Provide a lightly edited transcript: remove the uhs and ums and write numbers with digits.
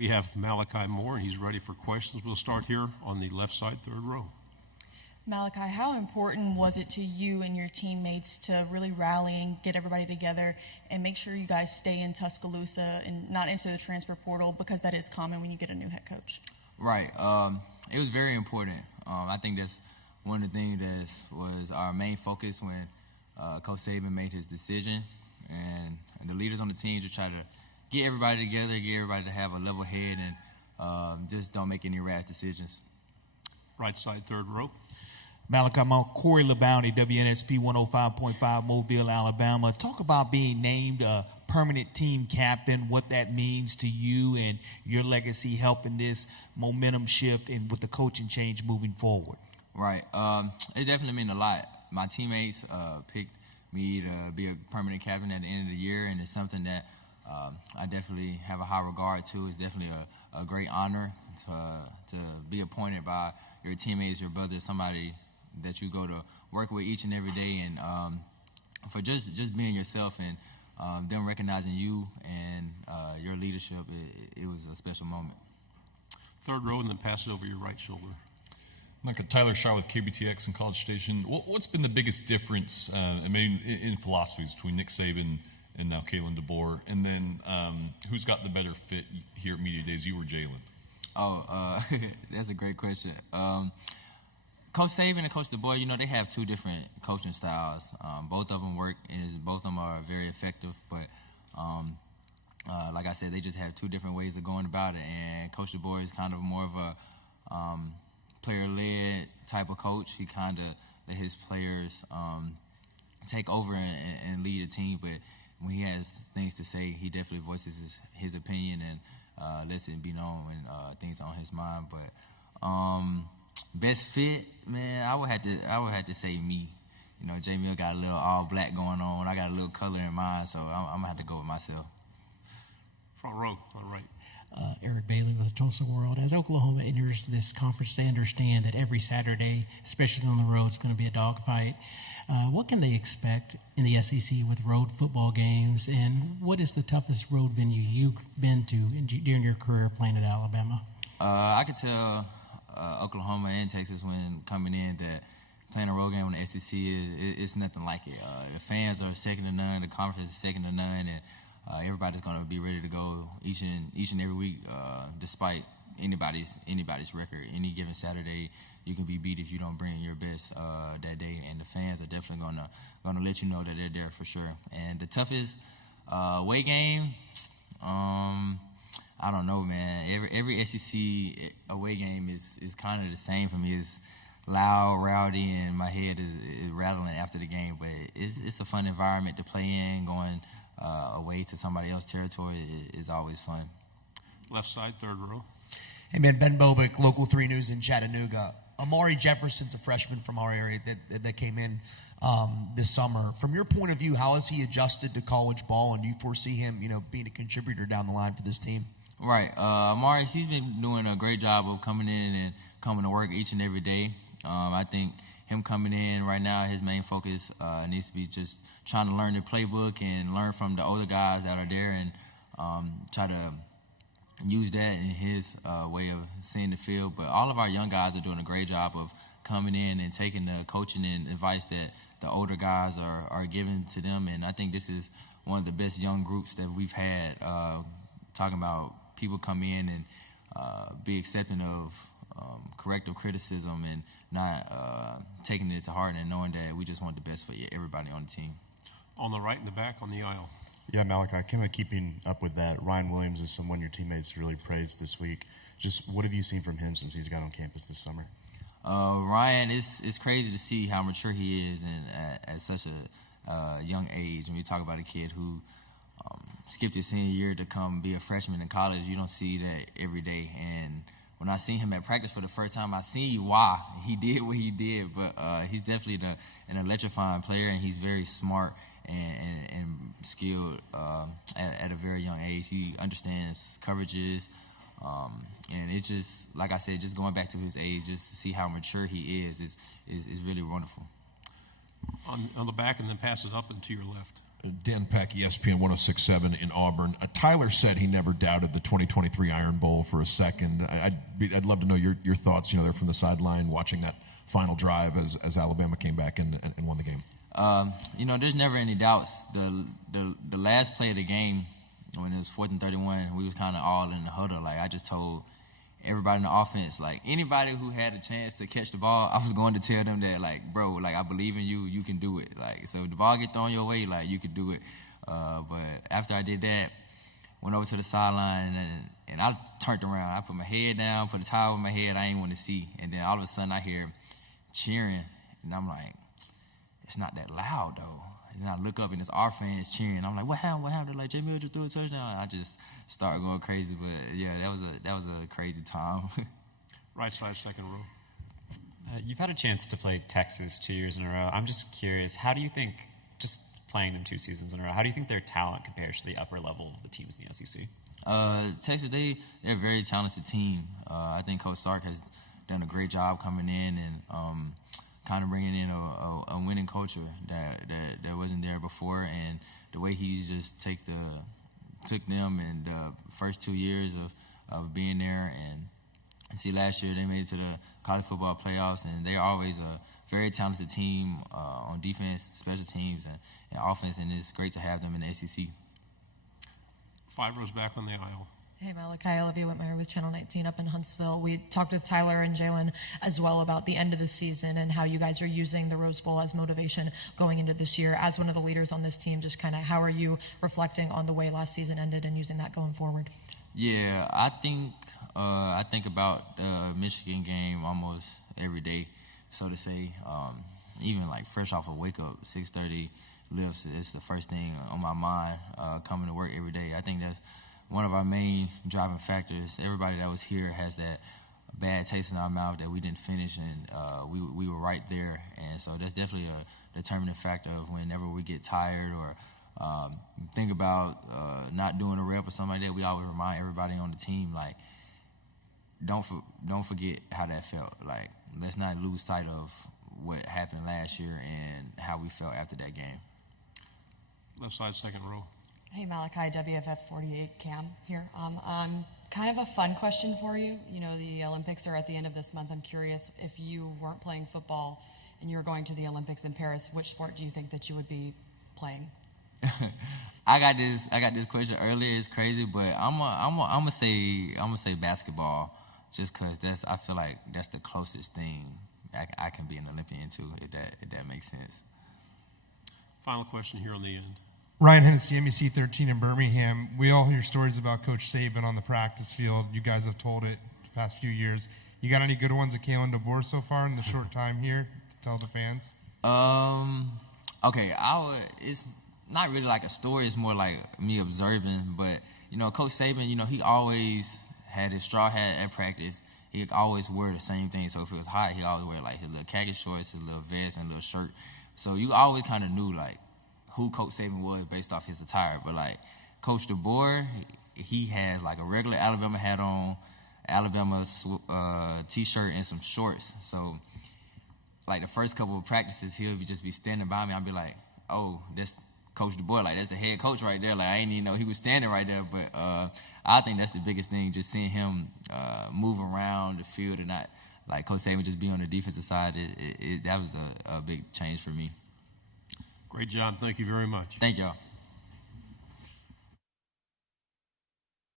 We have Malachai Moore, and he's ready for questions. We'll start here on the left side, third row. Malachi, how important was it to you and your teammates to really rally and get everybody together and make sure you guys stay in Tuscaloosa and not enter the transfer portal, because that is common when you get a new head coach? Right. It was very important. I think that's one of the things that was our main focus when Coach Saban made his decision, and the leaders on the team to try to get everybody together, get everybody to have a level head, and just don't make any rash decisions. Right side, third row. Malachai Moore, Corey LeBounty, WNSP 105.5, Mobile, Alabama. Talk about being named a permanent team captain, what that means to you and your legacy helping this momentum shift and with the coaching change moving forward. Right. It definitely means a lot. My teammates picked me to be a permanent captain at the end of the year, and it's something that I definitely have a high regard to. It's definitely a great honor to be appointed by your teammates, your brothers, somebody that you go to work with each and every day, and for just being yourself and them recognizing you and your leadership, it was a special moment. Third row, and then pass it over your right shoulder. Tyler Shaw with KBTX and College Station. What's been the biggest difference, in philosophies between Nick Saban and now Kalen DeBoer? And then who's got the better fit here at Media Days, you or Jalen? That's a great question. Coach Saban and Coach DeBoer, they have two different coaching styles. Both of them work, and both of them are very effective. But like I said, they just have two different ways of going about it. And Coach DeBoer is kind of more of a player-led type of coach. He kind of let his players take over and lead a team. But when he has things to say, he definitely voices his opinion and lets it be known when things are on his mind. But best fit, man, I would have to say me. Jamie got a little all black going on. I got a little color in mine, so I'm gonna have to go with myself. Front row, all right. Eric Bailey with Tulsa World. As Oklahoma enters this conference, they understand that every Saturday, especially on the road, is going to be a dogfight. What can they expect in the SEC with road football games, and what is the toughest road venue you've been to during your career playing at Alabama? I could tell Oklahoma and Texas when coming in that playing a road game on the SEC it's nothing like it. The fans are second to none. The conference is second to none, and everybody's going to be ready to go each and every week, despite anybody's record. Any given Saturday, you can be beat if you don't bring your best that day, and the fans are definitely gonna let you know that they're there for sure. And the toughest away game, I don't know, man. Every SEC away game is kind of the same for me. It's loud, rowdy, and my head is rattling after the game. But it's a fun environment to play in. Going away to somebody else's territory is always fun. Left side, third row. Hey, man, Ben Bobick, Local 3 News in Chattanooga. Amari Jefferson's a freshman from our area that came in this summer. From your point of view, how has he adjusted to college ball, and do you foresee him, being a contributor down the line for this team? Right. Amari, he's been doing a great job of coming in and coming to work each and every day. I think him coming in right now, his main focus needs to be just trying to learn the playbook and learn from the older guys that are there, and try to use that in his way of seeing the field. But all of our young guys are doing a great job of coming in and taking the coaching and advice that the older guys are giving to them. And I think this is one of the best young groups that we've had, talking about people come in and be accepting of corrective criticism and not taking it to heart, and knowing that we just want the best for everybody on the team. On the right in the back, on the aisle. Yeah, Malachi, kind of keeping up with that, Ryan Williams is someone your teammates really praised this week. Just what have you seen from him since he's got on campus this summer? Ryan, it's crazy to see how mature he is and at such a young age. When you talk about a kid who skipped his senior year to come be a freshman in college, you don't see that every day. And when I seen him at practice for the first time, I see why he did what he did. But he's definitely an electrifying player, and he's very smart and skilled at a very young age. He understands coverages, and it's just, like I said, just going back to his age, just to see how mature he is really wonderful. On the back, and then pass it up and to your left. Dan Peck, ESPN 106.7 in Auburn. Tyler said he never doubted the 2023 Iron Bowl for a second. I'd love to know your thoughts, there from the sideline, watching that final drive as Alabama came back and won the game. There's never any doubts. The last play of the game, when it was 4th and 31, we was kind of all in the huddle. Like, I just told everybody in the offense, like, anybody who had a chance to catch the ball, I was going to tell them that, like, bro, like, I believe in you. You can do it. Like, so if the ball get thrown your way, like, you can do it. But after I did that, went over to the sideline, and I turned around. I put my head down, put a towel over my head. I ain't want to see. And then all of a sudden, I hear cheering, and I'm like, it's not that loud, though. And I look up, and it's our fans cheering. I'm like, what happened? What happened? Like, Jay Mills just threw a touchdown. And I just started going crazy. But, yeah, that was a crazy time. Right side, second row. You've had a chance to play Texas 2 years in a row. I'm just curious, how do you think, just playing them 2 seasons in a row, how do you think their talent compares to the upper level of the teams in the SEC? Texas, they're a very talented team. I think Coach Sark has done a great job coming in and kind of bringing in a winning culture that wasn't there before, and the way he just took them in the first 2 years of being there. And see, last year they made it to the college football playoffs, and they're always a very talented team on defense, special teams, and offense, and it's great to have them in the SEC. 5 rows back on the aisle. Hey, Malachai, Olivia Whitmire with Channel 19 up in Huntsville. We talked with Tyler and Jalen as well about the end of the season and how you guys are using the Rose Bowl as motivation going into this year. As one of the leaders on this team, just kind of how are you reflecting on the way last season ended and using that going forward? Yeah, I think about the Michigan game almost every day, so to say. Even like fresh off a wake up, 6:30 lifts, it's the first thing on my mind coming to work every day. I think that's one of our main driving factors. Everybody that was here has that bad taste in our mouth that we didn't finish, and we were right there. And so that's definitely a determining factor of whenever we get tired or think about not doing a rep or something like that, we always remind everybody on the team, like, don't forget how that felt. Like, let's not lose sight of what happened last year and how we felt after that game. Left side, second row. Hey, Malachai, WFF 48 Cam here. Kind of a fun question for you. You know, the Olympics are at the end of this month. I'm curious, if you weren't playing football and you were going to the Olympics in Paris, which sport do you think that you would be playing? I got this question earlier. It's crazy, but I'm gonna say basketball, just because I feel like that's the closest thing I can be an Olympian to, if that makes sense. Final question here on the end. Ryan Hennessy, NBC 13 in Birmingham. We all hear stories about Coach Saban on the practice field. You guys have told it the past few years. You got any good ones at Kalen DeBoer so far in the short time here to tell the fans? Okay, it's not really like a story. It's more like me observing. But, Coach Saban, he always had his straw hat at practice. He always wore the same thing. So if it was hot, he always wear like his little khaki shorts, his little vest, and a little shirt. So you always kind of knew like who Coach Saban was based off his attire. But like Coach DeBoer, he has like a regular Alabama hat on, Alabama t-shirt, and some shorts. So like the first couple of practices, he'll just be standing by me. I'll be like, oh, that's Coach DeBoer. Like, that's the head coach right there. Like, I didn't even know he was standing right there. But I think that's the biggest thing, just seeing him move around the field and not, like Coach Saban just be on the defensive side. That was a big change for me. Great job. Thank you very much. Thank y'all.